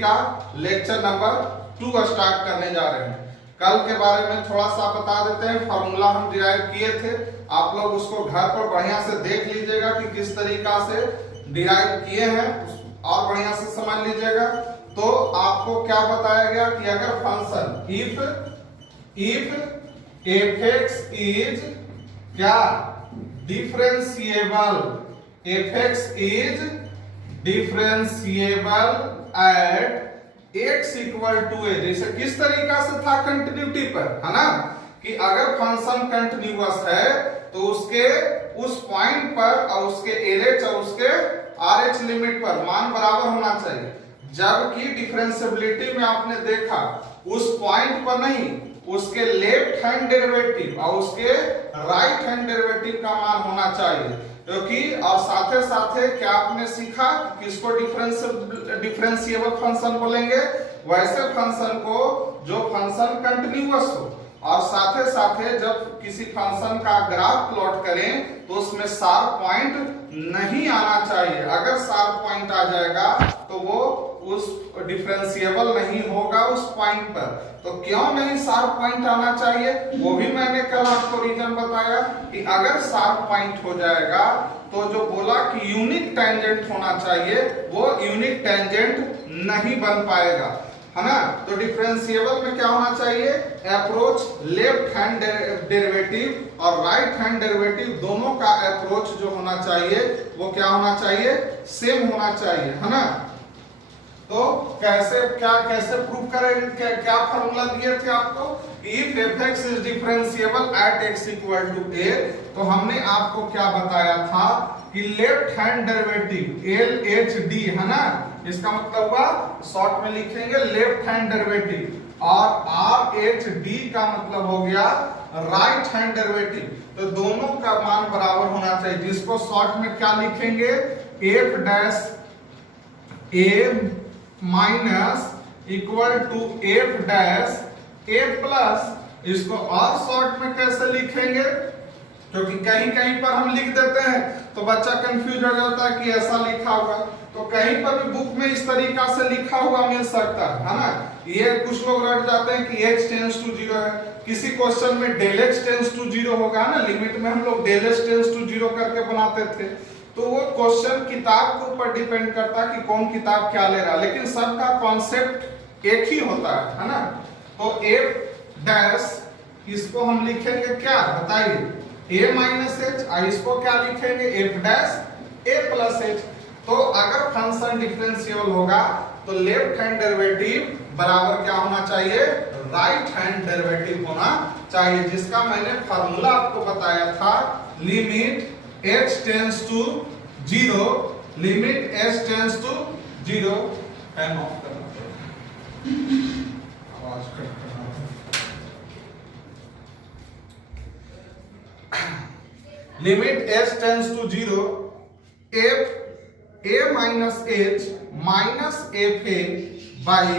का lecture number 2 start करने जा रहे हैं। कल के बारे में थोड़ा सा बता देते हैं। फॉर्मूला हम डिराइव किए थे, आप लोग उसको घर पर बढ़िया से देख लीजिएगा कि किस तरीका से डिराइव किए हैं और बढ़िया से समझ लीजिएगा। तो आपको क्या बताया गया कि अगर फंक्शन इफ f(x) इज क्या differentiable, f(x) is differentiable at x equal to a, जैसे किस तरीका से था कंटिन्यूटी पर, है ना, कि अगर फंक्शन कंटिन्यूअस है तो उसके उस पॉइंट पर और उसके LH और उसके RH लिमिट पर मान बराबर होना चाहिए। जबकि डिफरेंशिएबिलिटी में आपने देखा उस पॉइंट पर नहीं, उसके लेफ्ट हैंड डेरिवेटिव और उसके राइट हैंड डेरिवेटिव का मान होना चाहिए। क्योंकि और साथे साथे क्या आपने सीखा किसको डिफरेंशिएबल फंक्शन बोलेंगे, वैसे फंक्शन को जो फंक्शन कंटिन्यूअस हो और साथे साथे जब किसी फंक्शन का ग्राफ प्लॉट करें तो उसमें शार्प पॉइंट नहीं आना चाहिए। अगर शार्प पॉइंट आ जाएगा तो वो उस डिफरेंशिएबल नहीं होगा उस पॉइंट पर। तो क्यों नहीं शार्प पॉइंट आना चाहिए, वो भी मैंने कल आपको रीजन बताया कि अगर शार्प पॉइंट हो जाएगा तो जो बोला कि यूनिक टेंजेंट होना चाहिए वो यूनिक टेंजेंट नहीं बन पाएगा, है ना। तो डिफरेंशिएबल में क्या होना चाहिए, अप्रोच लेफ्ट हैंड डेरिवेटिव और राइट हैंड डेरिवेटिव दोनों का अप्रोच जो होना चाहिए वो क्या होना चाहिए, सेम होना चाहिए, है ना। तो कैसे प्रूव करें, क्या फॉर्मूला दिए थे आपको, if f(x) is differentiable at x equal to a, तो हमने आपको क्या बताया था कि लेफ्ट हैंड डेरिवेटिव LHD, है ना, इसका मतलब हुआ शॉर्ट में लिखेंगे लेफ्ट हैंड डेरिवेटिव और RH(D) का मतलब हो गया राइट हैंड डेरिवेटिव। तो दोनों का मान बराबर होना चाहिए, जिसको शॉर्ट में क्या लिखेंगे, f'(a) minus equal to f'(a plus), इसको और शॉर्ट में कैसे लिखेंगे, क्योंकि कहीं कहीं पर हम लिख देते हैं तो बच्चा कंफ्यूज हो जाता है कि ऐसा लिखा हुआ, तो कहीं पर भी बुक में इस तरीका से लिखा हुआ मिल सकता है ना। ये कुछ लोग रट जाते हैं कि x टेंस टू 0 है, किसी क्वेश्चन में del x टेंस टू 0 होगा ना, लिमिट में हम लोग del x टेंस टू 0 करके बनाते थे। तो वो क्वेश्चन किताब के ऊपर डिपेंड करता है कि कौन किताब क्या ले रहा है, लेकिन सबका कॉन्सेप्ट एक ही होता है ना। तो f' इसको हम लिखेंगे क्या बताइए, a माइनस h, इसको क्या लिखेंगे f'(a प्लस h)। तो अगर फंक्शन डिफरेंशिएबल होगा तो लेफ्ट हैंड डेरिवेटिव बराबर क्या होना चाहिए, राइट हैंड डेरिवेटिव होना चाहिए, जिसका मैंने फार्मूला आपको बताया था, limit h tends to 0, limit h tends to 0। Fan off करना पड़ेगा, आवाज कट करना पड़ेगा। Limit h tends to 0 f(a minus h minus f(a) by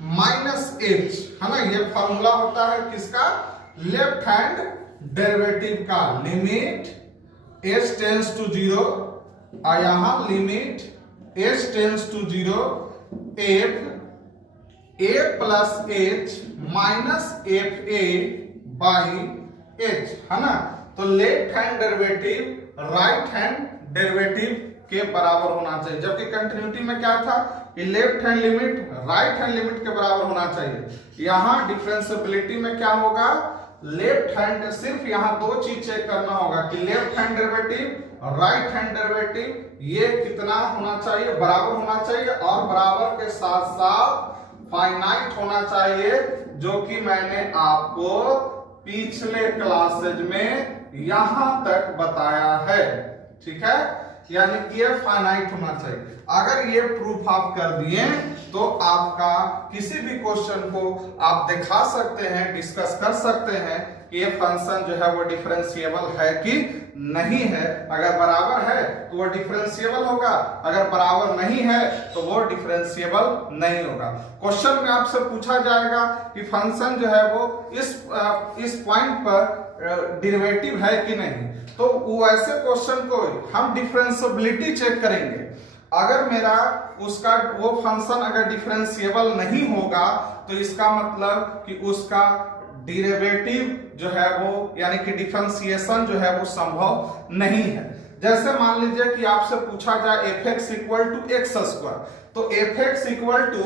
minus h, है ना। ये फॉर्मूला होता है किसका, लेफ्ट हैंड डेरिवेटिव का, लिमिट h टेंस टू 0 और यहां limit h tends to 0 f(a plus h minus f(a) by h, है ना। तो left hand derivative right hand derivative के बराबर होना चाहिए, जबकि कंटिन्यूटी में क्या था कि left hand limit right hand limit के बराबर होना चाहिए। यहां डिफरेंशिएबिलिटी में क्या होगा, लेफ्ट हैंड, सिर्फ यहां दो चीज चेक करना होगा कि लेफ्ट हैंड डेरिवेटिव और राइट हैंड डेरिवेटिव ये कितना होना चाहिए, बराबर होना चाहिए, और बराबर के साथ साथ फाइनाइट होना चाहिए, जो कि मैंने आपको पिछले क्लासेज में यहां तक बताया है, ठीक है। यानी कि ये फाइनाइट होना चाहिए। अगर ये प्रूफ आप कर दिए तो आपका किसी भी क्वेश्चन को आप दिखा सकते हैं, डिस्कस कर सकते हैं कि ये फंक्शन जो है वो डिफरेंशिएबल है कि नहीं है। अगर बराबर है तो वो डिफरेंशिएबल होगा, अगर बराबर नहीं है तो वो डिफरेंशिएबल नहीं होगा। क्वेश्चन में आपसे पूछा जाएगा कि फंक्शन जो है वो इस पॉइंट पर डेरिवेटिव है कि नहीं, तो वैसे क्वेश्चन को हम डिफरेंशिएबिलिटी चेक करेंगे। अगर मेरा उसका वो फंक्शन अगर डिफरेंशिएबल नहीं होगा तो इसका मतलब कि उसका डेरिवेटिव जो है वो यानी कि डिफरेंशिएशन जो है वो संभव नहीं है। जैसे मान लीजिए कि आपसे पूछा जाए f x equal to x square, तो f x equal to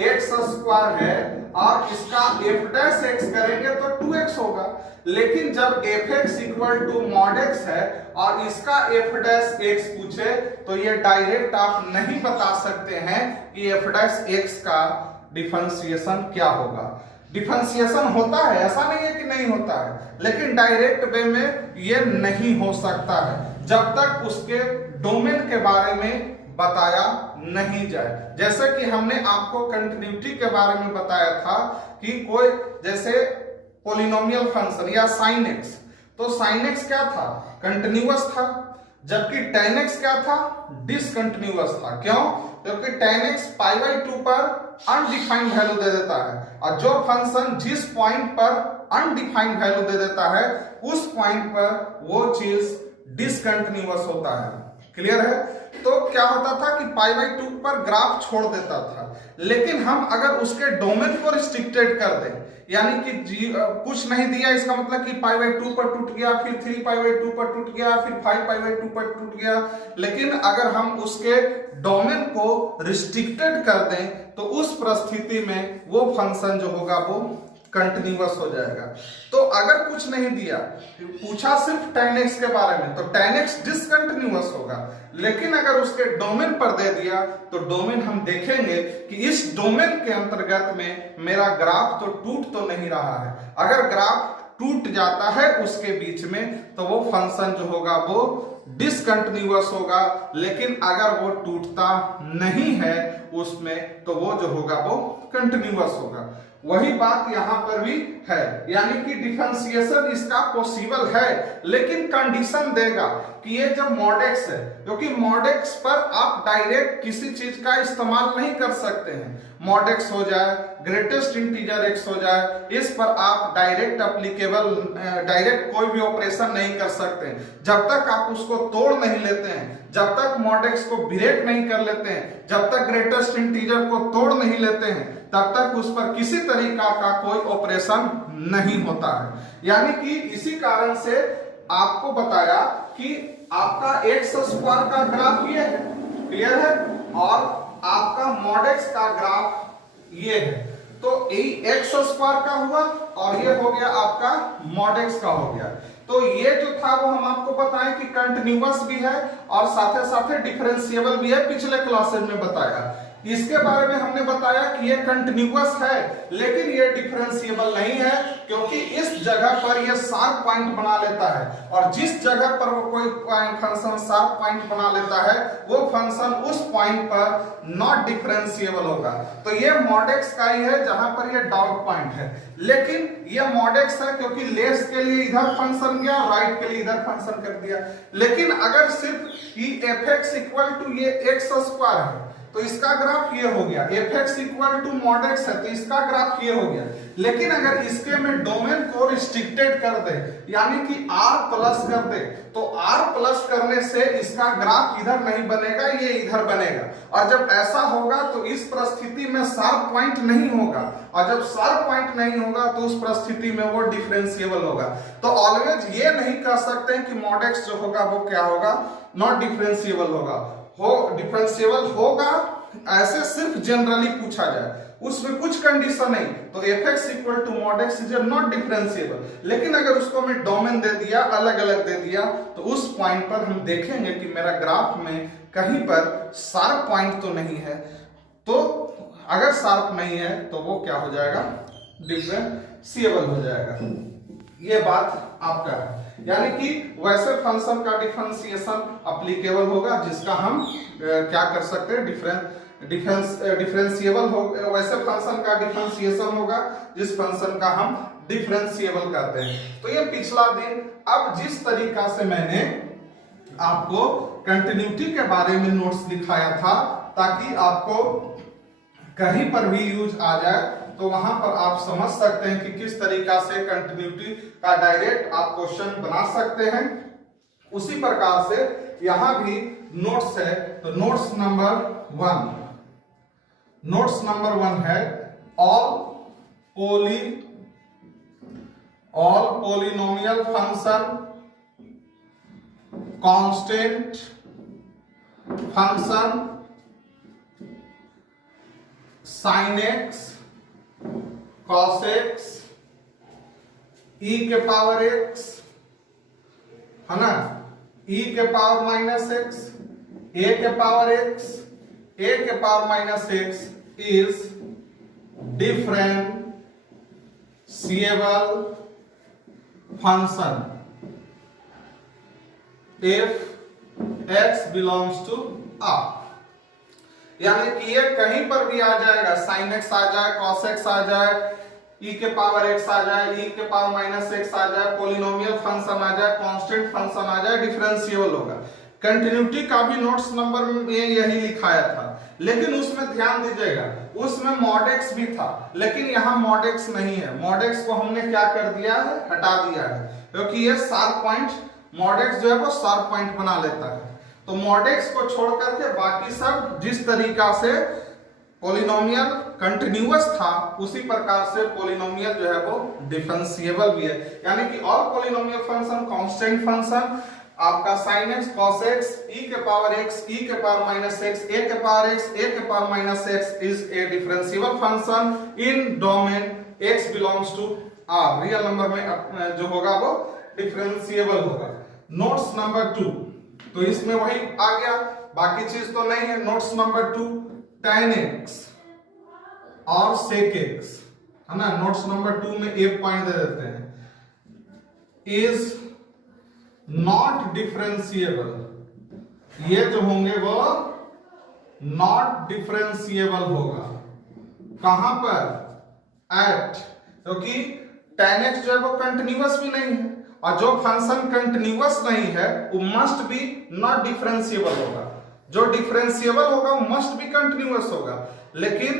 x square है और इसका एफ डैश एक्स करेंगे तो 2x होगा। लेकिन जब f x equal to mod x है और इसका एफ डैश एक्स पूछे तो ये डायरेक्ट आप नहीं बता सकते हैं कि एफ डैश एक्स का डिफरेंशिएशन क्या होगा। डिफरेंशिएशन होता है, ऐसा नहीं है कि नहीं होता है, लेकिन डायरेक्ट वे में ये नहीं हो सकता है जब तक उसके डोमेन के बारे में बताया नहीं जाए। जैसे कि हमने आपको कंटिन्यूटी के बारे में बताया था कि कोई जैसे पोलिनोमियल फंक्शन या साइन एक्स, तो साइन एक्स क्या था, कंटिन्यूअस था, जबकि tan x क्या था, डिसकंटिन्यूअस था। क्यों? क्योंकि tan x π/2 पर अनडिफाइंड वैल्यू दे देता है और जो फंक्शन जिस पॉइंट पर अनडिफाइंड वैल्यू दे देता है उस पॉइंट पर वो चीज डिसकंटिन्यूअस होता है। क्लियर है? तो क्या होता था कि π/2 पर ग्राफ छोड़ देता था, लेकिन हम अगर उसके डोमेन को रिस्ट्रिक्टेड कर दें, यानी कि कुछ नहीं दिया, इसका मतलब कि π/2 पर टूट गया, फिर 3π/2 पर टूट गया, फिर 5π/2 पर टूट गया, लेकिन अगर हम उसके डोमेन को रिस्ट्रिक्टेड कर दें तो उस परिस्थिति में वो फंक्शन जो होगा वो कंटिन्यूअस हो जाएगा। तो अगर कुछ नहीं दिया, पूछा सिर्फ tan x के बारे में, तो tan x डिसकंटिन्यूअस होगा, लेकिन अगर उसके डोमेन पर दे दिया तो डोमेन हम देखेंगे कि इस डोमेन के अंतर्गत में मेरा ग्राफ तो टूट तो नहीं रहा है। अगर ग्राफ टूट जाता है उसके बीच में तो वो फंक्शन जो होगा वो डिसकंटिन्यूअस होगा, लेकिन अगर वो टूटता नहीं है उसमें तो वो जो होगा वो कंटिन्यूअस होगा। वही बात यहां पर भी है, यानी कि डिफरेंशिएशन इसका पॉसिबल है, लेकिन कंडीशन देगा कि ये जब मॉड एक्स है, क्योंकि मॉड एक्स पर आप डायरेक्ट किसी चीज का इस्तेमाल नहीं कर सकते हैं। मॉड एक्स हो जाए, ग्रेटेस्ट इंटीजर एक्स हो जाए, इस पर आप डायरेक्ट एप्लीकेबल डायरेक्ट कोई भी ऑपरेशन नहीं कर सकते जब तक आप उसको तोड़ नहीं लेते हैं, जब तक मॉड एक्स को ब्रेक नहीं कर लेते हैं, जब तक ग्रेटेस्ट इंटीजर को तोड़ नहीं लेते हैं, तब तक उस पर किसी तरीका का कोई ऑपरेशन नहीं होता है। यानी कि इसी कारण से आपको बताया कि आपका एक्स स्क्वायर का ग्राफ ये है, क्लियर है, और आपका मॉड एक्स का ग्राफ ये है। तो एक्स स्क्वायर का हुआ और ये हो गया आपका मॉड एक्स का हो गया। तो ये जो था वो हम आपको बताएं कि कंटिन्यूअस भी है और साथ साथ डिफरेंशिएबल भी है, पिछले क्लासेस में बताया। इसके बारे में हमने बताया कि ये कंटिन्यूअस है लेकिन ये डिफरेंशिएबल नहीं है, क्योंकि इस जगह पर ये शार्प पॉइंट बना लेता है और जिस जगह पर वो कोई फंक्शन शार्प पॉइंट बना लेता है वो फंक्शन उस पॉइंट पर नॉट डिफरेंशिएबल होगा। तो ये मॉड एक्स का ही है जहां पर ये डाउट पॉइंट है, लेकिन ये मॉड एक्स है क्योंकि लेफ्ट के लिए इधर फंक्शन गया, राइट के लिए इधर फंक्शन कर दिया। लेकिन अगर सिर्फ एफ एक्स इक्वल टू ये एक्स स्क्वायर है तो इसका ग्राफ ये हो गया, f x equal to mod x है तो इसका ग्राफ ये हो गया। लेकिन अगर इसके में डोमेन को रिस्ट्रिक्टेड कर दे, यानी कि r प्लस कर दे, तो r प्लस करने से इसका ग्राफ इधर नहीं बनेगा, ये इधर बनेगा। और जब ऐसा होगा तो इस परिस्थिति में शार्प पॉइंट नहीं होगा, और जब शार्प पॉइंट नहीं होगा तो उस परिस्थिति में वो डिफरेंशिएबल होगा। तो ऑलवेज ये नहीं कह सकते कि मॉड एक्स जो होगा वो क्या होगा, नॉट डिफरेंशिएबल होगा। हो डिफरेंशिएबल होगा ऐसे सिर्फ जनरली पूछा जाए, उसमें कुछ कंडीशन नहीं, तो f x equal to mod x is not differentiable. लेकिन अगर उसको मैं डोमेन दे दिया, अलग अलग दे दिया, तो उस पॉइंट पर हम देखेंगे कि मेरा ग्राफ में कहीं पर शार्प पॉइंट तो नहीं है। तो अगर शार्प नहीं है तो वो क्या हो जाएगा, डिफरेंशिएबल हो जाएगा। ये बात आपका है, यानी कि वैसे फंक्शन का डिफरेंशिएशन एप्लीकेबल होगा जिसका हम क्या कर सकते हैं, डिफरेंशिएबल हो, वैसे फंक्शन का डिफरेंशिएशन होगा जिस फंक्शन का हम डिफरेंशिएबल कहते हैं। तो ये पिछला दिन, अब जिस तरीका से मैंने आपको कंटिन्यूटी के बारे में नोट्स दिखाया था ताकि आपको कहीं पर भी यूज आ जाए तो वहां पर आप समझ सकते हैं कि किस तरीका से कंटिन्यूटी का डायरेक्ट आप क्वेश्चन बना सकते हैं। उसी प्रकार से यहां भी नोट्स है, तो नोट्स नंबर 1 है all polynomial function constant function sin x cos x e के पावर x है ना, e के पावर माइनस x, a के पावर x, a के power minus x is differentiable function if x belongs to R। यानी कि ये कहीं पर भी आ जाएगा, sin x आ जाए, cos x आ जाए, e के पावर x आ जाए, e के पावर माइनस x आ जाए, पोलिनोमियल फंक्शन आ जाए, कांस्टेंट फंक्शन आ जाए, डिफरेंशिएबल होगा। कंटिन्यूटी का भी नोट्स नंबर में यही लिखाया था, लेकिन उसमें ध्यान दीजिएगा, उसमें mod x भी था, लेकिन यहाँ mod x नहीं है। mod x को हमने क्या कर दिया है, हटा दिया है, क्योंकि ये शार्प पॉइंट, mod x जो है वो शार्प पॉइंट बना लेता है। तो mod x को छोड़ करके बाकी सब जिस तरीका से पोलिनोमियल कंटिन्यूअस था, उसी प्रकार से पोलिनोमियल जो है वो डिफरेंशिएबल भी है। यानी कि all polynomial function constant function आपका sin x cos x e के पावर x e के पावर माइनस x a के पावर x a के power minus x is a differentiable function in domain x belongs to R। Real number में जो होगा वो differentiable होगा। Notes number 2, तो इसमें वही आ गया, बाकी चीज तो नहीं है। नोट्स नंबर 2 tan x और sec x है ना, नोट्स नंबर 2 में एक पॉइंट दे देते हैं, इज नॉट डिफरेंशिएबल। ये जो होंगे वो नॉट डिफरेंशिएबल होगा। कहां पर, एट, क्योंकि tan x जो है वो कंटिन्यूअस भी नहीं है, और जो फंक्शन कंटिन्यूअस नहीं है वो मस्ट बी नॉट डिफरेंशिएबल होगा। जो डिफरेंशिएबल होगा वो मस्ट बी कंटिन्यूअस होगा, लेकिन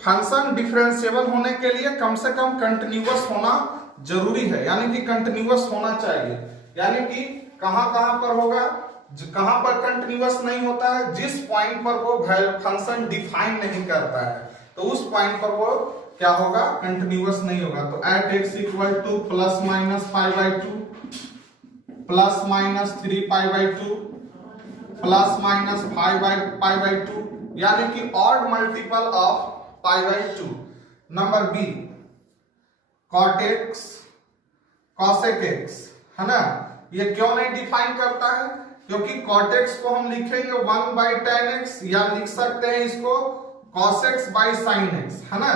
फंक्शन डिफरेंशिएबल होने के लिए कम से कम कंटिन्यूअस होना जरूरी है, यानी कि कंटिन्यूअस होना चाहिए। यानी कि कहां कहां पर होगा, कहां पर कंटिन्यूअस नहीं होता है, जिस पॉइंट पर वो फंक्शन डिफाइन नहीं करता है, तो उस पॉइंट पर वो क्या होगा, कंटिन्यूअस नहीं होगा। तो at x equal to plus minus π/2 plus minus 3π/2 plus minus π/2, यानी कि odd multiple of π/2। Number B cot x cosec x है ना, ये क्यों नहीं डिफाइन करता है, क्योंकि cot x को हम लिखेंगे 1/tan x, या लिख सकते हैं इसको cos x/sin x है ना।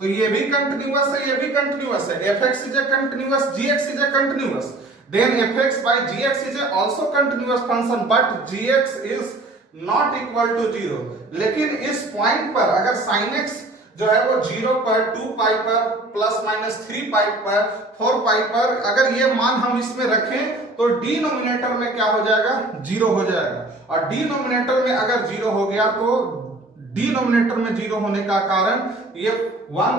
तो ये भी कंटिन्यूअस है, ये भी कंटिन्यूअस है। fx is a continuous, gx is a continuous, then fx/gx is a also continuous function, but gx is not equal to 0। लेकिन इस पॉइंट पर अगर sin x जो है वो 0 पर, 2π पर, प्लस माइनस 3π पर, 4π पर अगर ये मान हम इसमें रखें तो डिनोमिनेटर में क्या हो जाएगा, 0 हो जाएगा। और डिनोमिनेटर में अगर 0 हो गया तो डिनोमिनेटर में 0 होने का कारण ये 1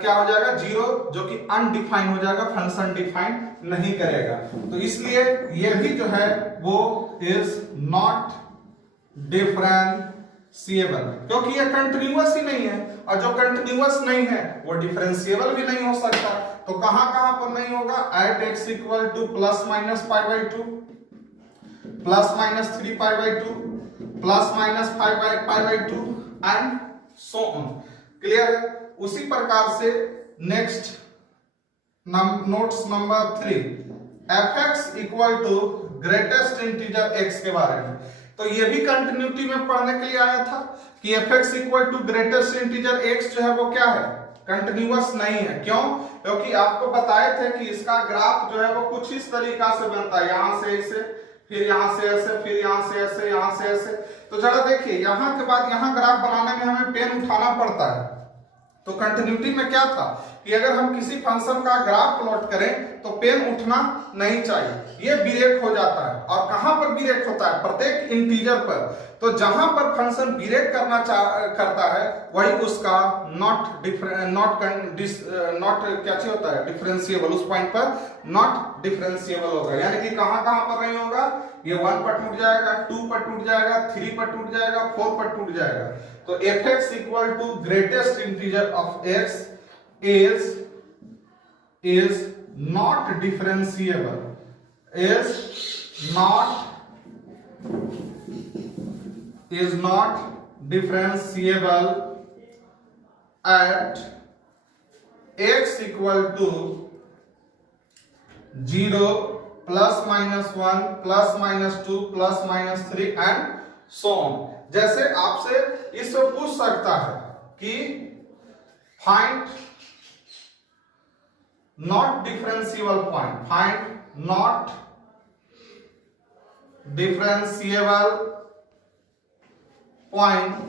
क्या हो जाएगा 0, जो कि अनडिफाइन हो जाएगा, फंक्शन डिफाइन नहीं करेगा। तो इसलिए ये भी जो है वो इज नॉट डिफरेंशिएबल, क्योंकि ये कंटिन्यूअस ही नहीं है, और जो कंटिन्यूअस नहीं है वो डिफरेंशिएबल भी नहीं हो सकता। तो कहां कहां पर नहीं होगा, at x equal to plus minus π/2 plus minus 3π/2 plus minus π/2 and so on. Clear है। उसी प्रकार से next notes number 3 fx equal to greatest integer x के बारे में। तो ये भी कंटिन्यूटी में पढ़ने के लिए आया था कि fx equal to greatest integer x जो है वो क्या है, कंटिन्यूअस नहीं है। क्यों, क्योंकि आपको बताए थे कि इसका ग्राफ जो है वो कुछ इस तरीका से बनता है, यहां से ऐसे, फिर यहां से ऐसे, फिर यहां से ऐसे, यहां से ऐसे। तो जरा देखिए, यहां के बाद यहां ग्राफ बनाने में हमें पेन उठाना पड़ता है। तो कंटिन्यूटी में क्या था कि अगर हम किसी फंक्शन का ग्राफ प्लॉट करें तो पेन उठना नहीं चाहिए, ये ब्रेक हो जाता है। और कहां पर ब्रेक होता है, प्रत्येक इंटीजर पर। तो जहां पर फंक्शन ब्रेक करता है वही उसका नॉट क्या चीज होता है, डिफरेंशिएबल, उस पॉइंट पर नॉट डिफरेंशिएबल होगा। यानी कि कहां कहां पर नहीं होगा, ये 1 पर टूट जाएगा, 2 पर टूट जाएगा, 3 पर टूट जाएगा, 4 पर टूट जाएगा। तो fx equal to greatest integer of x is not differentiable, is not differentiable at x equal to 0, plus minus 1, plus minus 2, plus minus 3 and so on। जैसे आपसे इससे पूछ सकता है कि find not differentiable point, find not differentiable point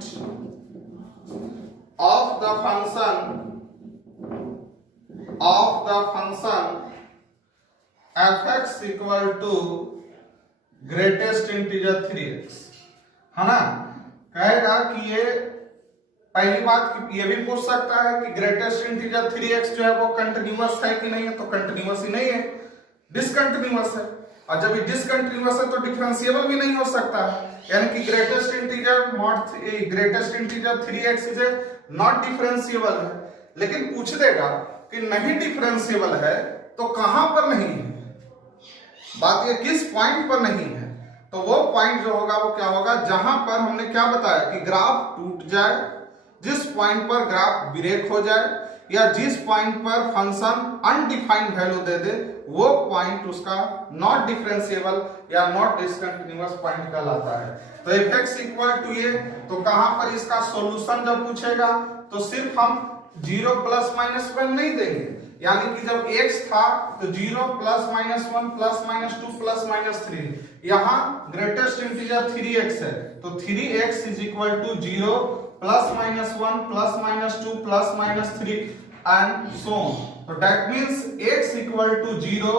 of the function fx equal to greatest integer 3x, है ना। कहेगा कि ये पहली बात ये भी पूछ सकता है कि ग्रेटेस्ट इंटीजर 3x जो है वो कंटिन्यूअस है कि नहीं है, तो कंटिन्यूअस ही नहीं है, डिसकंटिन्यूअस है। और जब ये डिसकंटिन्यूअस है तो डिफरेंशिएबल भी नहीं हो सकता है, यानी कि greatest integer 3x is not differentiable है। लेकिन पूछ देगा कि नहीं डिफरेंशिएबल है तो कहां पर नहीं है, बात ये किस पॉइंट पर नहीं है। तो वो पॉइंट जो होगा वो क्या होगा, जहां पर हमने क्या बताया कि ग्राफ टूट जाए, जिस पॉइंट पर ग्राफ ब्रेक हो जाए, या जिस पॉइंट पर फंक्शन अनडिफाइंड वैल्यू दे दे, वो पॉइंट उसका नॉट डिफरेंशिएबल या नॉट डिसकंटिन्यूअस पॉइंट कहलाता है। तो fx इक्वल टू ये, तो कहां पर इसका सॉल्यूशन जब पूछेगा तो सिर्फ हम 0 प्लस माइनस 1 नहीं देंगे, यानी कि जब x था तो 0 plus minus 1 plus minus 2 plus minus 3, यहां ग्रेटेस्ट इंटीजर 3x है तो 3x is equal to 0 plus minus 1 plus minus 2 plus minus 3 and so on. तो that means x equal to 0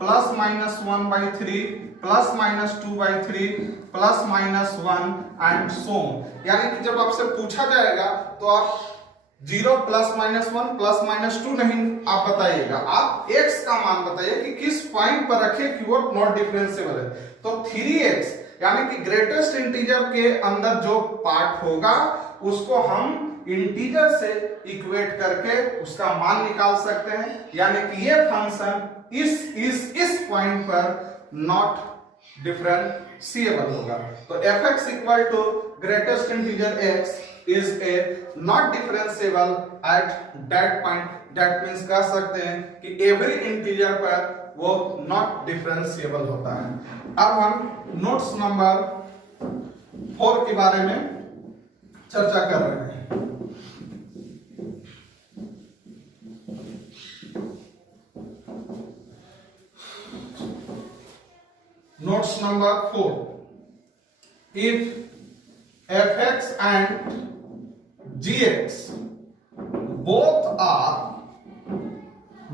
plus minus 1/3 plus minus 2/3 plus minus 1 and so on. यानी कि जब आपसे पूछा जाएगा तो आप 0 प्लस माइनस 1 प्लस माइनस 2 नहीं आप बताइएगा, आप x का मान बताइए कि किस पॉइंट पर रखे कि वो नॉट डिफरेंशिएबल है। तो 3x यानी कि ग्रेटेस्ट इंटीजर के अंदर जो पार्ट होगा उसको हम इंटीजर से इक्वेट करके उसका मान निकाल सकते हैं, यानी कि ये फंक्शन इस पॉइंट पर नॉट डिफरेंशिएबल होगा। तो fx equal to greatest integer x is a not differentiable at that point, that means कह सकते हैं कि every integer पर वो not differentiable होता है। अब हम नोट्स नंबर 4 के बारे में चर्चा कर रहे हैं। Notes number 4, if fx and gx both are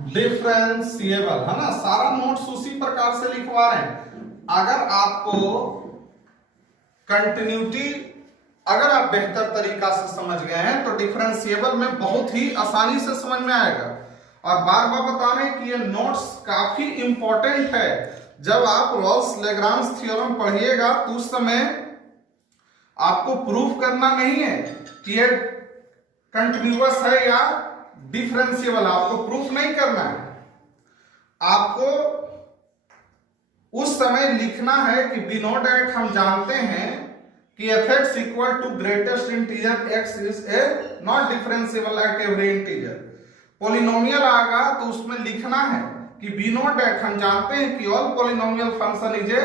differentiable, है ना। सारा नोट्स उसी प्रकार से लिखवा रहे हैं। अगर आपको कंटिन्यूटी अगर आप बेहतर तरीका से समझ गए हैं तो डिफरेंशिएबल में बहुत ही आसानी से समझ में आएगा। और बार बार बता रहे हैं कि ये नोट्स काफी इंपॉर्टेंट है। जब आप रॉल्स लेग्रांज थ्योरम पढ़िएगा तो उस समय आपको प्रूफ करना नहीं है कि ये कंटिन्यूअस है या डिफरेंशिएबल, आपको प्रूफ नहीं करना है। आपको उस समय लिखना है कि वी नो दैट हम जानते हैं कि fx equal to greatest integer x is a not differentiable at every integer. Polynomial आएगा तो उसमें लिखना है कि वी नो दैट हम जानते हैं कि all polynomial function is a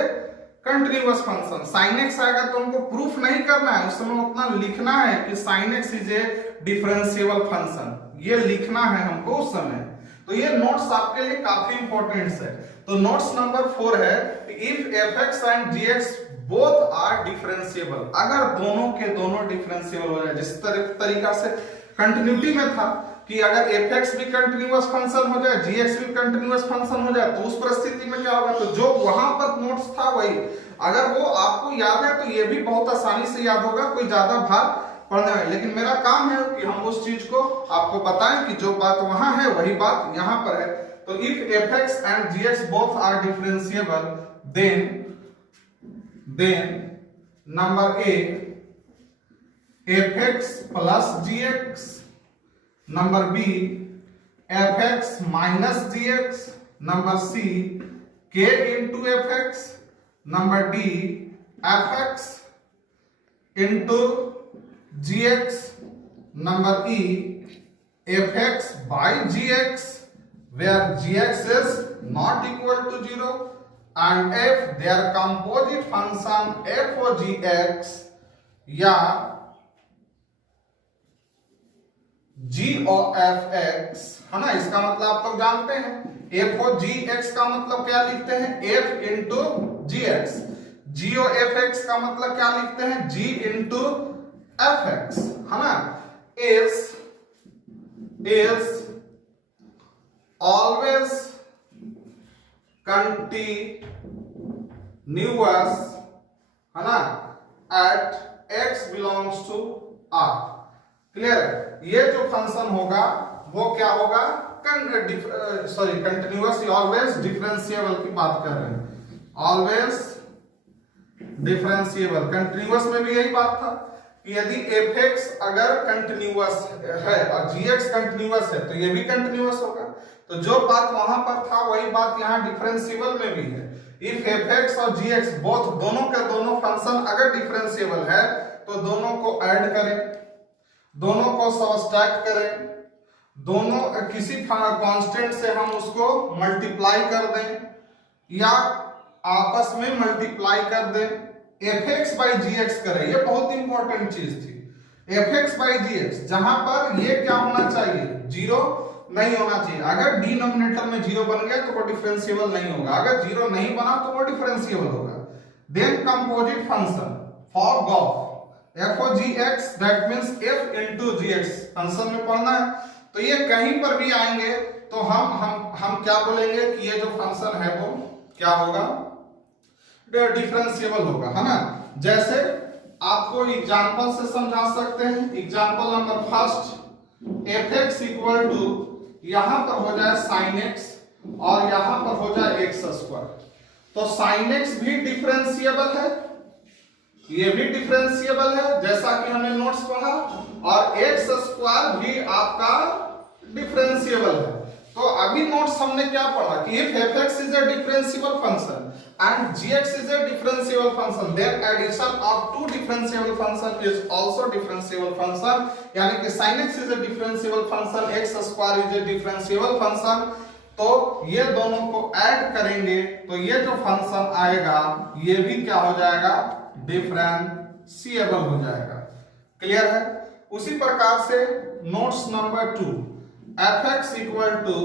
continuous function. sin x आएगा तो हमको प्रूफ नहीं करना है, उस समय उतना लिखना है कि sin x is a differentiable function, ये लिखना है हमको उस समय। तो ये नोट्स आपके लिए काफी इंपॉर्टेंट है। तो नोट्स नंबर 4 है if fx and gx both are differentiable, अगर दोनों के दोनों डिफरेंशिएबल हो जाए, जिस तरीका से कंटिन्यूटी में था कि अगर fx भी कंटिन्यूअस फंक्शन हो जाए, gx भी कंटिन्यूअस फंक्शन हो जाए, तो उस परिस्थिति में क्या होगा, तो जो वहां पर नोट्स था वही अगर वो आपको याद है तो ये भी बहुत आसानी से याद होगा, कोई ज्यादा भार पढ़ने में। लेकिन मेरा काम है कि हम उस चीज को आपको बताएं कि जो बात वहां है वही बात यहां पर है। तो if fx and gx both are differentiable then then number A fx plus gx, number B fx minus gx, number C k into fx, number D fx into gx, number E fx by gx where gx is not equal to 0 and if their composite function f of gx या g of fx है ना, इसका मतलब आप लोग जानते हैं f of gx का मतलब क्या लिखते हैं f into gx, g of fx का मतलब क्या लिखते हैं g इंटू fx है ना, is always continuous है ना at x belongs to r। Clear? ये जो फंक्शन होगा वो क्या होगा, कंटिन्यूअस, ऑलवेज डिफरेंशिएबल की बात कर रहे हैं, ऑलवेज डिफरेंशिएबल। कंटिन्यूअस में भी यही बात था कि यदि fx अगर कंटिन्यूअस है और gx कंटिन्यूअस है तो ये भी कंटिन्यूअस होगा। तो जो बात वहां पर था वही बात यहाँ डिफरेंशिएबल में भी है। इफ fx और gx बोथ दोनों के दोनों फंक्शन अगर डिफरेंशिएबल है तो दोनों को ऐड करें, दोनों को सबट्रैक्ट करें, दोनों किसी कांस्टेंट से हम उसको मल्टीप्लाई कर दें या आपस में मल्टीप्लाई कर दें, fx by gx करें। ये बहुत इंपॉर्टेंट चीज थी, fx by gx, जहां पर ये क्या होना चाहिए, जीरो नहीं होना चाहिए। अगर डिनोमिनेटर में जीरो बन गया तो वो डिफरेंशिएबल नहीं होगा, अगर जीरो नहीं बना तो वो डिफरेंशिएबल होगा। देन कंपोजिट फंक्शन फॉर गॉफ f of gx that means f into gx function में पढ़ना है, तो ये कहीं पर भी आएंगे तो हम क्या बोलेंगे कि ये जो फंक्शन है वो क्या होगा, डिफरेंशिएबल होगा, है ना। जैसे आपको एग्जांपल से समझा सकते हैं। Example number first, fx equal to यहां पर हो जाए sin x और यहां पर हो जाए x स्क्वायर, तो sin x भी डिफरेंशिएबल है, ये भी डिफरेंशिएबल है जैसा कि हमने नोट्स पढ़ा, और x स्क्वायर भी आपका डिफरेंशिएबल है। तो अभी नोट्स हमने क्या पढ़ा कि if fx is a differentiable function and gx is a differentiable function then addition of two differentiable function is also differentiable function, यानी कि sin x is a differentiable function, x square is a differentiable function। तो ये दोनों को add करेंगे तो ये जो फंक्शन आएगा ये भी क्या हो जाएगा, डिफरेंशिएबल हो जाएगा। क्लियर है? उसी प्रकार से notes number 2, fx equal to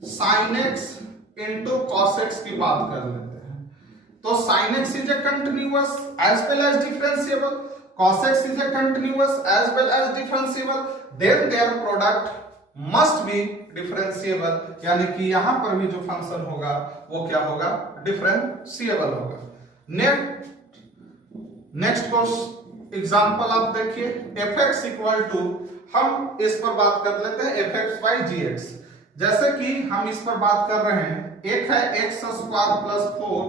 sin x into cos x की बात कर लेते हैं। तो sin x is a continuous as well as differentiable, cos x is a continuous as well as differentiable, then their product must be differentiable, यानी कि यहां पर भी जो फंक्शन होगा वो क्या होगा, डिफरेंशिएबल होगा। नेक्स्ट क्वेश्चन एग्जांपल आप देखिए, fx इक्वल टू, हम इस पर बात कर लेते हैं fx by gx। जैसे कि हम इस पर बात कर रहे हैं, एक है x square plus 4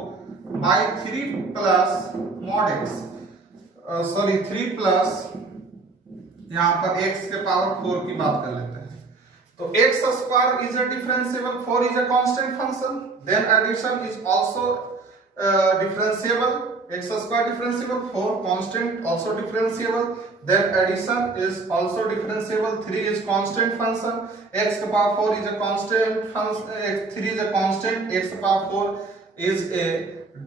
by 3 plus mod x, sorry 3 plus यहां पर x के पावर 4 की बात कर लेते हैं। तो x square is a differentiable, 4 is a constant function, then addition is also differentiable, x square differentiable, 4 constant also differentiable, then addition is also differentiable, 3 is constant function, x to power 4 is a constant function, 3 is a constant, x to power 4 is a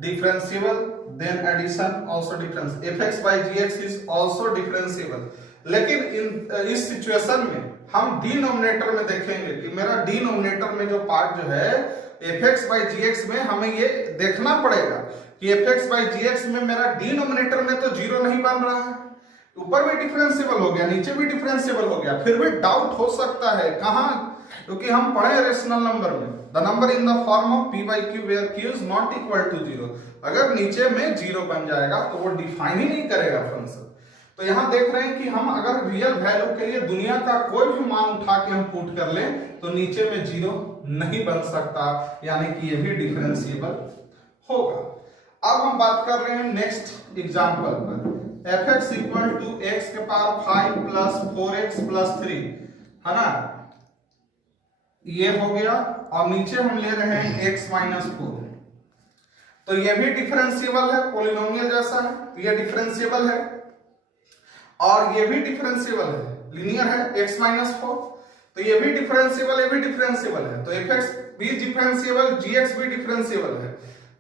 differentiable, then addition also differentiable, fx by gx is also differentiable। लेकिन इस situation में हम denominator में देखेंगे कि मेरा denominator में जो पार्ट जो है fx by gx में हमें ये देखना पड़ेगा कि fx by gx में मेरा डिनोमिनेटर में तो जीरो नहीं बन रहा है, ऊपर भी डिफरेंशिएबल हो गया, नीचे भी डिफरेंशिएबल हो गया, फिर भी डाउट हो सकता है कहां, क्योंकि हम पढ़े रेशनल नंबर में the number in the form of p by q where q is not equal to 0, अगर नीचे में जीरो बन जाएगा तो वो डिफाइन ही नहीं करेगा फंक्शन। तो यहां देख रहे हैं कि हम अगर रियल वैल्यू के लिए दुनिया का कोई भी मान उठा के हम पुट कर लें तो नीचे में जीरो नहीं बन सकता, यानी कि ये भी डिफरेंशिएबल होगा। अब हम बात कर रहे हैं नेक्स्ट एग्जांपल पर। fx इक्वल टू x के पावर 5 प्लस 4x प्लस 3 है ना, ये हो गया। और नीचे हम ले रहे हैं x माइनस 4, तो ये भी डिफरेंशिएबल है, पॉलिनोमियल जैसा है, ये डिफरेंशिएबल है और ये भी डिफरेंशिएबल है, लीनियर है x माइनस 4, तो ये भी डिफरेंशिएबल, ये भी डिफरेंशिएबल है, तो fx भी डिफरेंशिएबल, gx भी डिफरेंशिएबल है,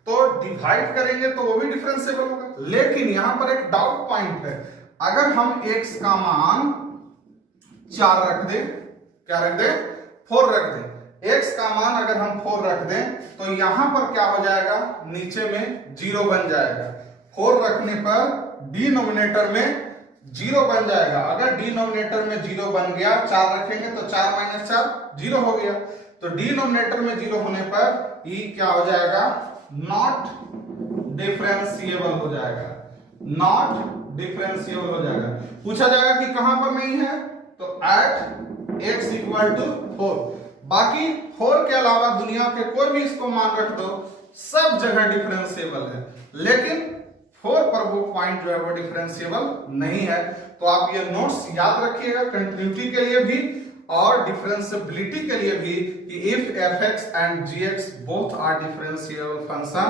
तो डिवाइड करेंगे तो वो भी डिफरेंशिएबल होगा। लेकिन यहां पर एक डाउट पॉइंट है, अगर हम x का मान 4 रख दें, क्या रख दें, 4 रख दें, x का मान अगर हम 4 रख दें तो यहां पर क्या हो जाएगा, नीचे में 0 बन जाएगा। 4 रखने पर डिनोमिनेटर में 0 बन जाएगा। अगर डिनोमिनेटर में 0 बन गया, 4 रखेंगे तो 4 माइनस 4 0 हो गया, तो डिनोमिनेटर में 0 होने पर ये क्या हो जाएगा, नॉट डिफरेंशिएबल हो जाएगा, नॉट डिफरेंशिएबल हो जाएगा। पूछा जाएगा कि कहां पर नहीं है, तो एट x इक्वल टू 4। बाकी 4 के अलावा दुनिया के कोई भी इसको मान रख दो, सब जगह डिफरेंशिएबल है, लेकिन 4 पर वो पॉइंट जो है वो डिफरेंशिएबल नहीं है। तो आप ये नोट्स याद रखिएगा कंटिन्यूटी के लिए भी और डिफरेंशिएबिलिटी के लिए भी, कि if fx and gx both are differentiable function,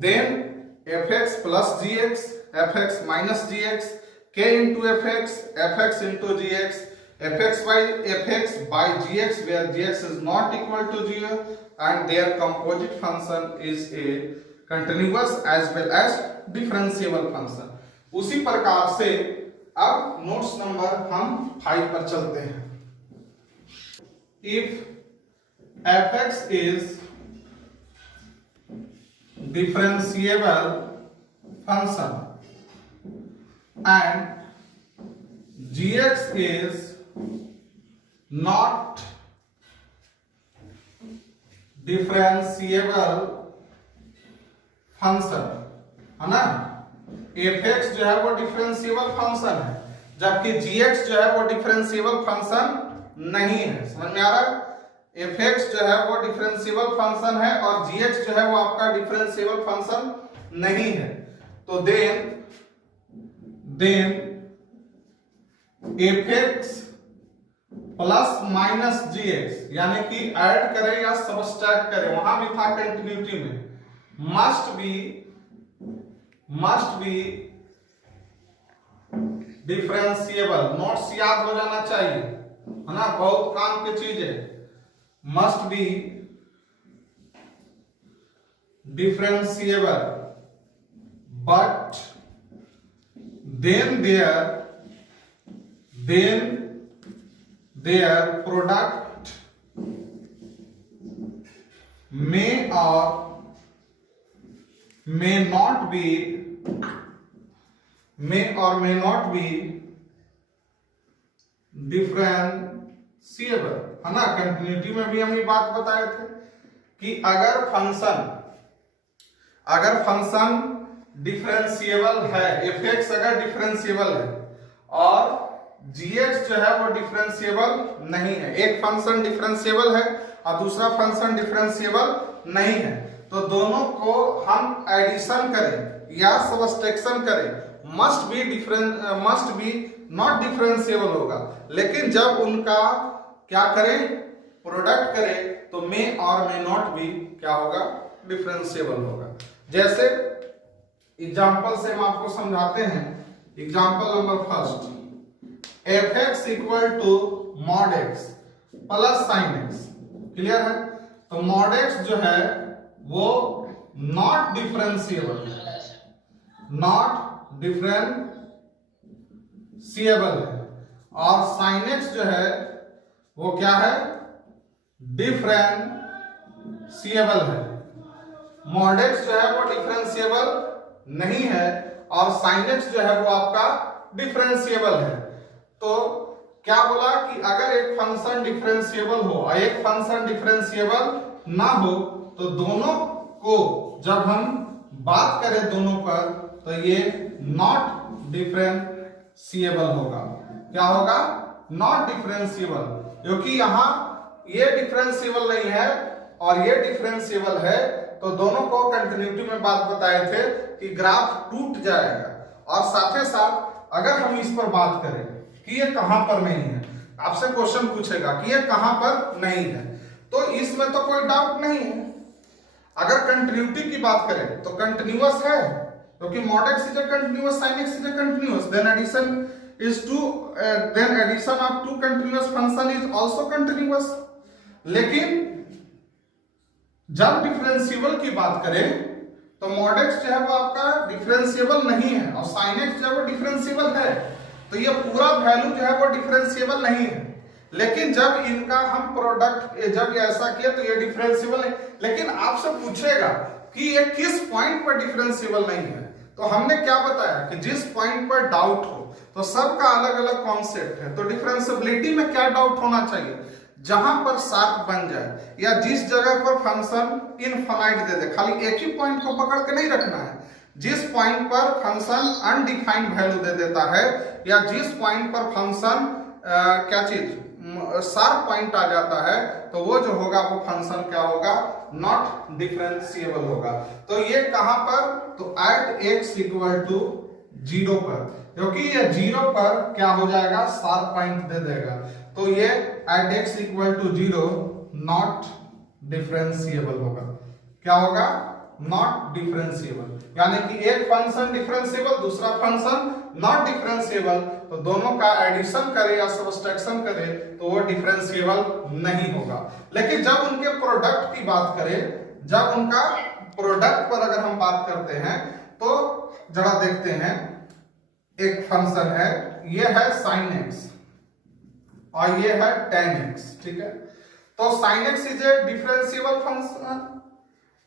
then fx plus gx, fx minus gx, k into fx, fx into gx, fx by gx where gx is not equal to 0 and their composite function is a continuous as well as differentiable function। उसी प्रकार से अब notes number हम 5 पर चलते हैं। If fx is differentiable function and gx is not differentiable function, है ना, fx जो है वो डिफरेंशिएबल फंक्शन है, जबकि gx जो है वो डिफरेंशिएबल फंक्शन नहीं है। समझ में आ रहा है, fx जो है वो डिफरेंशिएबल फंक्शन है और gx जो है वो आपका डिफरेंशिएबल फंक्शन नहीं है। तो then fx plus minus gx, यानी कि ऐड करें या सबट्रैक्ट करें, वहां भी था कंटिन्यूटी में, मस्ट बी डिफरेंशिएबल। नोट्स याद हो जाना चाहिए, है ना, बहुत काम की चीज है। Must be differentiable but then their product may or may not be differentiable, है ना। कंटिन्यूटी में भी हम ये बात बताए थे कि अगर फंक्शन डिफरेंशिएबल है, fx अगर डिफरेंशिएबल है और gx जो है वो डिफरेंशिएबल नहीं है, एक फंक्शन डिफरेंशिएबल है और दूसरा फंक्शन डिफरेंशिएबल नहीं है, तो दोनों को हम एडिशन करें या सबट्रैक्शन करें, मस्ट बी नॉट डिफरेंशिएबल होगा। लेकिन जब उनका क्या करें, प्रोडक्ट करें, तो मे और मे नॉट भी क्या होगा, डिफरेंशिएबल होगा। जैसे एग्जांपल से हम आपको समझाते हैं। Example number first, fx equal to mod x plus sin x, clear है। तो mod x जो है वो नॉट डिफरेंशिएबल है और sin x जो है वो क्या है, डिफरेंशिएबल है। mod x जो है वो डिफरेंशिएबल नहीं है और sin x जो है वो आपका डिफरेंशिएबल है। तो क्या बोला कि अगर एक फंक्शन डिफरेंशिएबल हो और एक फंक्शन डिफरेंशिएबल ना हो, तो दोनों को जब हम बात करें दोनों पर, तो ये नॉट डिफरेंशिएबल होगा। क्या होगा, नॉट डिफरेंशिएबल, क्योंकि यहां ये डिफरेंशिएबल नहीं है और ये डिफरेंशिएबल है, तो दोनों को कंटिन्यूटी में बात बताए थे कि ग्राफ टूट जाएगा। और साथ ही साथ अगर हम इस पर बात करें कि ये कहां पर नहीं है, आपसे क्वेश्चन पूछेगा कि ये कहां पर नहीं है, तो इसमें तो कोई डाउट नहीं है। अगर कंटिन्यूटी की बात करें तो कंटिन्यूअस है, क्योंकि mod x is a continuous, sin x is a continuous, then addition of two continuous function is also continuous। लेकिन जब डिफरेंशिएबल की बात करें तो mod x जो है वो आपका डिफरेंशिएबल नहीं है और sin x जो है वो डिफरेंशिएबल है, तो ये पूरा वैल्यू जो है वो डिफरेंशिएबल नहीं है। लेकिन जब इनका हम प्रोडक्ट जब ये ऐसा किया तो ये डिफरेंशिएबल है। लेकिन आपसे पूछेगा कि ये किस पॉइंट पर डिफरेंशिएबल नहीं है, तो हमने क्या बताया कि जिस पॉइंट पर डाउट हो, तो सबका अलग अलग कॉन्सेप्ट है। तो डिफरेंशिएबिलिटी में क्या डाउट होना चाहिए, जहां पर शार्प बन जाए या जिस जगह पर फंक्शन इनफाइनाइट दे दे, खाली एक ही पॉइंट को पकड़ के नहीं रखना है। जिस पॉइंट पर फंक्शन अनडिफाइंड वैल्यू दे देता है या जिस पॉइंट पर फंक्शन क्या चीज शार्प पॉइंट आ जाता है, तो वो जो होगा वो फंक्शन क्या होगा, नॉट डिफरेंशिएबल होगा। तो ये कहां पर, तो एट x इक्वल टू 0 पर, क्योंकि ये 0 पर क्या हो जाएगा, शार्प पॉइंट दे देगा, तो ये at x equal to 0 not differentiable होगा। क्या होगा, नॉट डिफरेंशिएबल। यानी कि एक फंक्शन डिफरेंशिएबल, दूसरा फंक्शन नॉट डिफरेंशिएबल, तो दोनों का एडिशन करे या सब्सट्रैक्शन करे तो वो डिफरेंशिएबल नहीं होगा। लेकिन जब उनके प्रोडक्ट की बात करें, जब उनका प्रोडक्ट पर अगर हम बात करते हैं, तो जरा देखते हैं, एक फंक्शन है, ये है sin x और ये है tan x, ठीक है। तो sin x is a differentiable function,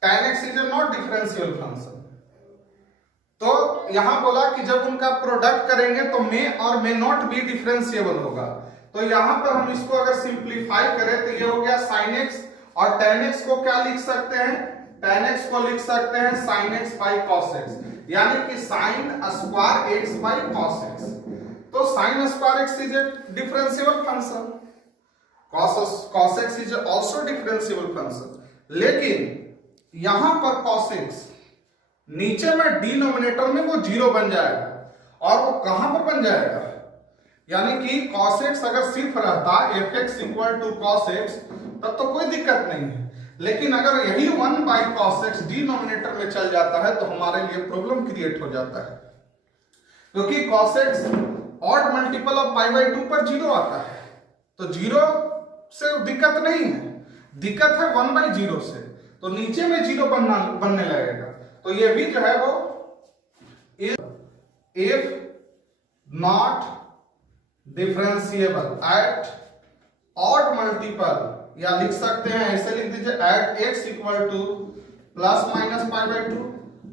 tan x is a not differentiable function. तो यहां बोला कि जब उनका प्रोडक्ट करेंगे तो मे और मे नॉट भी डिफरेंशिएबल होगा। तो यहां पर हम इसको अगर सिंप्लीफाई करें तो ये हो गया sin x, और tan x को क्या लिख सकते हैं, tan x को लिख सकते हैं sin x by cos x, यानी कि sin square x by cos x। तो sin square x is a differentiable function, cos x is also differentiable function. लेकिन यहां पर cos x नीचे में डिनोमिनेटर में वो 0 बन जाएगा, और वो कहां पर बन जाएगा, यानी कि cos x अगर सिर्फ रहता fx equal to cos x तब तो कोई दिक्कत नहीं है। लेकिन अगर यही 1 बाई cos x डिनोमिनेटर में चल जाता है तो हमारे लिए प्रॉब्लम क्रिएट हो जाता है, क्योंकि cos x odd multiple of pi by 2 पर 0 आता है, तो 0 से दिक्कत नहीं है, दिक्कत है 1 बाई 0 से, तो नीचे में 0 बनने लगेगा। तो ये भी जो है वो if not differentiable at odd multiple, या लिख सकते हैं ऐसे लिख दीजिए at x equal to plus minus pi by 2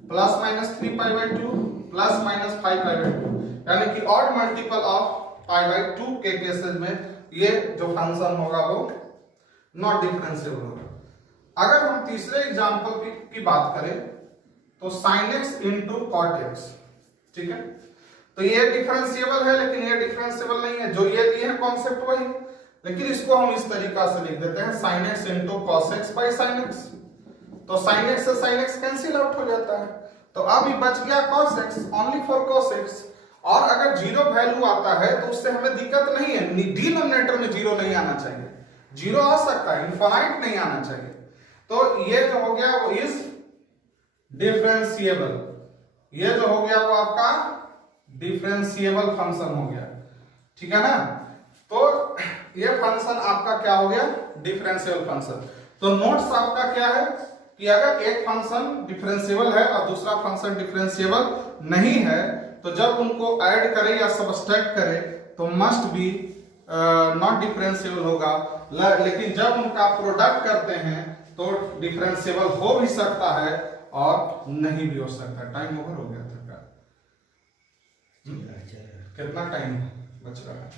plus minus 3 pi by 2 plus minus 5 pi by 2, यानी कि odd multiple of pi by 2 के केसेस में ये जो फंक्शन होगा वो नॉट डिफरेंशिएबल होगा। अगर हम तीसरे एग्जांपल की बात करें तो sin x into cot x, ठीक है। तो ये डिफरेंशिएबल है लेकिन ये डिफरेंशिएबल नहीं है, जो ये दिए है कॉन्सेप्ट वही, लेकिन इसको हम इस तरीका से लिख देते हैं sin x into cos x by sin x। तो sin x से sin x कैंसिल आउट हो जाता है, तो अब ये बच गया cos x, only for cos x। और अगर 0 वैल्यू आता है तो उससे हमें दिक्कत नहीं है, डिनोमिनेटर में 0 नहीं आना चाहिए, 0 आ सकता है, इनफाइनाइट नहीं आना चाहिए। तो ये जो हो गया वो इज डिफरेंशिएबल, ये जो हो गया वो आपका डिफरेंशिएबल फंक्शन हो गया, ठीक है ना। तो ये फंक्शन आपका क्या हो गया, डिफरेंशिएबल फंक्शन। तो नोट्स आपका क्या है कि अगर एक फंक्शन डिफरेंशिएबल है और दूसरा फंक्शन डिफरेंशिएबल नहीं है, तो जब उनको ऐड करें या सबट्रैक्ट करें तो मस्ट बी नॉट डिफरेंशिएबल होगा। लेकिन जब उनका प्रोडक्ट करते हैं तो डिफरेंशिएबल हो भी सकता है और नहीं भी हो सकता। टाइम ओवर हो गया था, कितना टाइम बच रहा है?